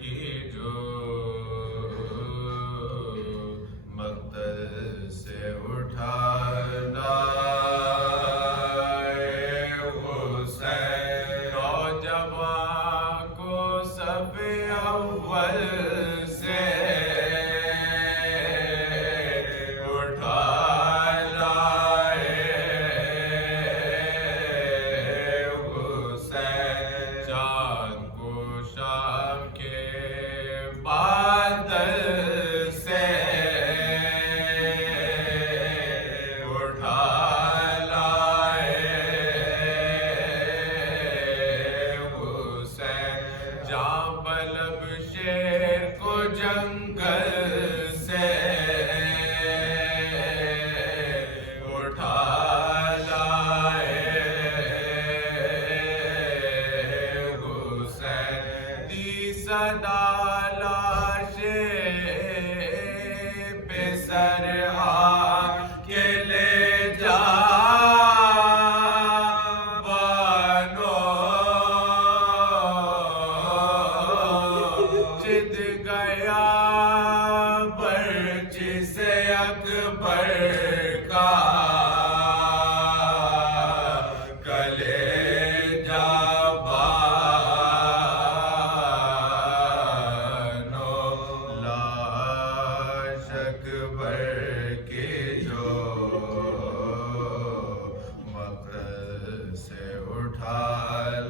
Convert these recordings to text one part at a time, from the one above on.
की जो मकतल से उठाना हुसैन नौजवान को सब अव्वल से उठा लाए हुसैन चाँद को शाम के बादल से उठा लाए हुसैन जांबलब शेर को जंगल से उठा लाए हुसैन दी सदा लाशे पे सर के ले जा बनो जिद गया बर्च से अकबर का कलेजा बानो लाश अकबर की जो मकतल से उठा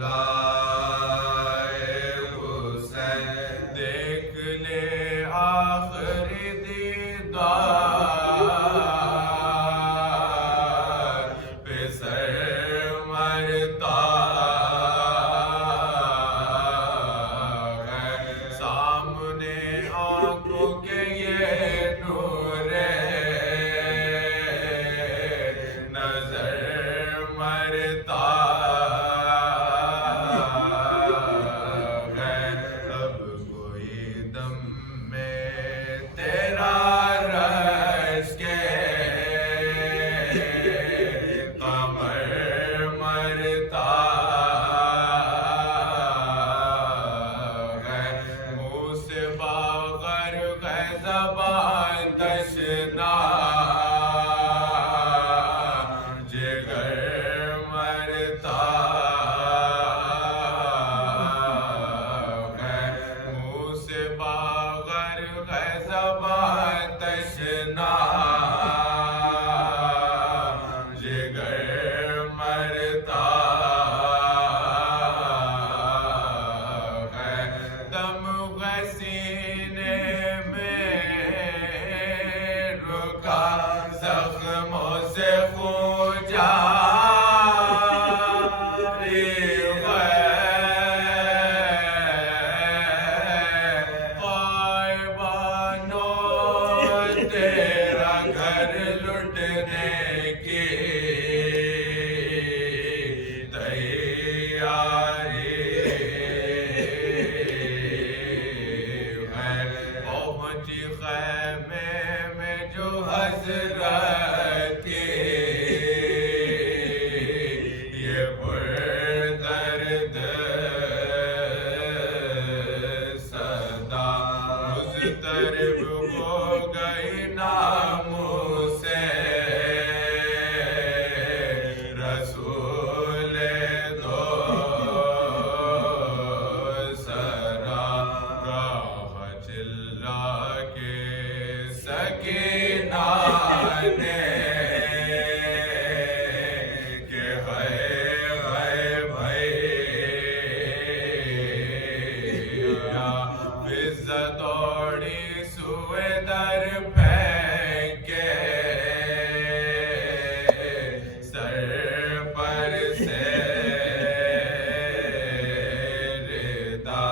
लाए हुसैन देख ले आखिरी दीदार पे सर मरता है सामने आंखों के ये नूरे नजर मरता है अब कोई दम में तेरा रश के कमर मरता है मुँह से बागर है ज़बान तशना जिगर मरता है मुँह से बागर है ज़बान तशना जिगर मरता है दम सीने में रुका जख्मों से खून जारी है ग़ाइबानो तेरा घर लुटने की तैयारी है पहुंची ख़ैमे में जो हज़रत की ये पुरदर्द सदा मुज़तरब हो गई नामों से रसूल दो सरा राह चिल्ला के सकीना ने के है भैया फिज़्ज़ा दौड़ी सुए दर फेंके सर पर से रिदा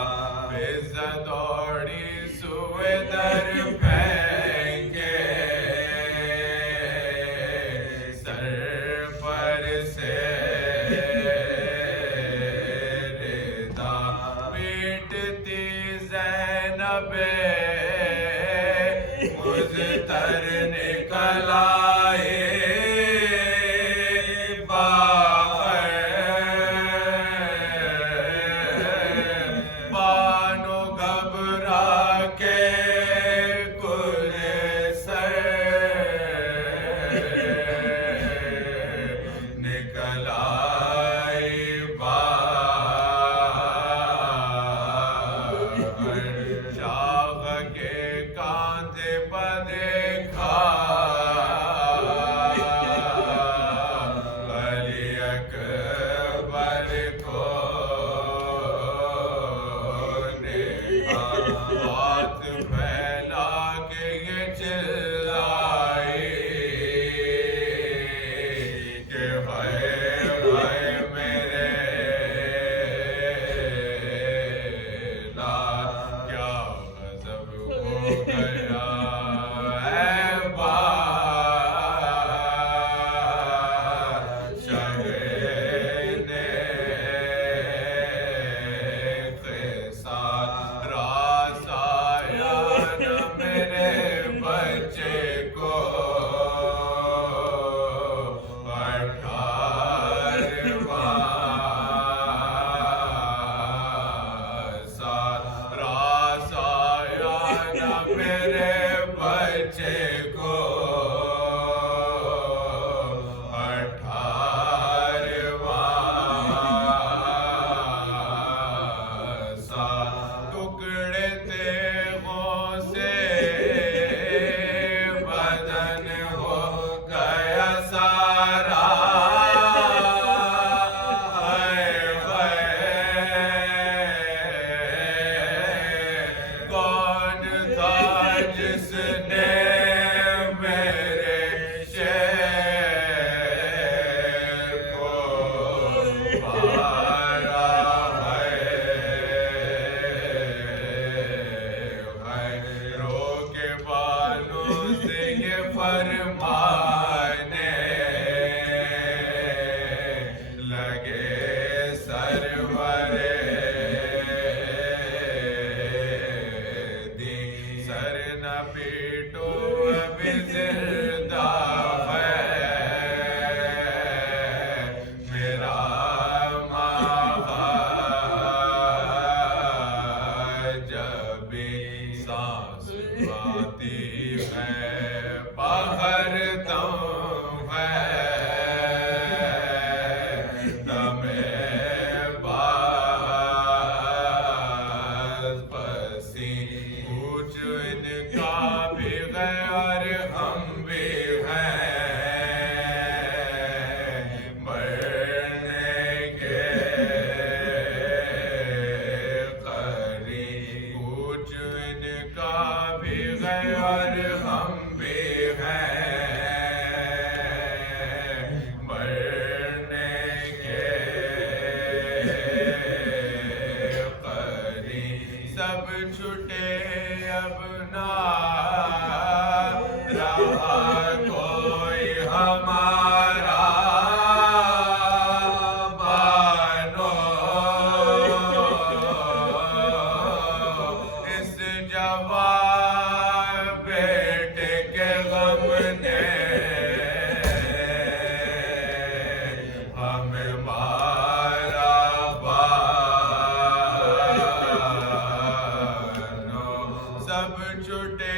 फिज़्ज़ा दौड़ी सुए दर फेंके सर पर से रिदा पीटती ज़ैनबे मुज़तर निकल आए बानो बच्चे को 18वां साल टुकड़े तेगों से बदन हो गया सारा जिसने मेरे शेर को मारा है रो के बालों से ये फरमाने लगे सरवरे सर न पीटो अभी जिंदा है मेरा महाराज जब भी सांस आती है बाहर दम है दमे बाज पसी पूछ इनका भी गैर हम भी हैं मरने के करीब पूछ इनका भी गैर हम भी हैं मरने के करीब सब छुटे अब ना रहा कोई हमारा बानो इस जवान बेटे के गम ने हमें मारा बानो सब छुटे